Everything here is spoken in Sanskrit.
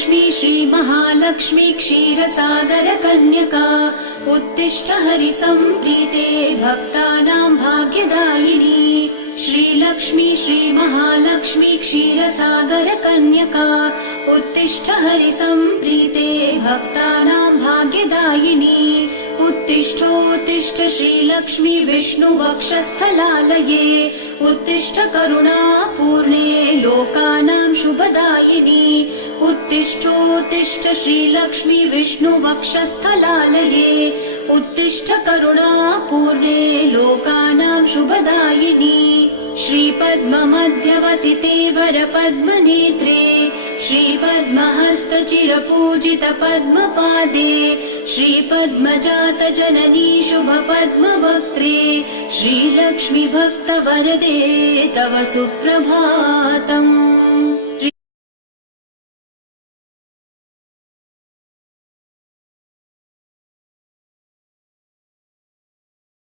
श्रीलक्ष्मी श्रीमहालक्ष्मी क्षीरसागरकन्यका उत्तिष्ठ हरिसम्प्रीते भक्तानां भाग्यदायिनी। श्रीलक्ष्मी श्रीमहालक्ष्मी क्षीरसागरकन्यका उत्तिष्ठ हरिसम्प्रीते भक्तानां भाग्यदायिनी। उत्तिष्ठोत्तिष्ठ श्रीलक्ष्मी विष्णुवक्षस्थलालये उत्तिष्ठ करुणापूर्णे लोकानां शुभदायिनी। उत्तिष्ठोत्तिष्ठ श्रीलक्ष्मी विष्णुवक्षस्थलालये उत्तिष्ठ करुणापूर्णे लोकानां शुभदायिनी। श्रीपद्ममध्यवसिते वरपद्मनेत्रे श्रीपद्महस्तचिरपूजितपद्मपादे श्रीपद्मजातजननी शुभपद्मवक्त्रे श्रीलक्ष्मी भक्तवरदे तव सुप्रभातम्।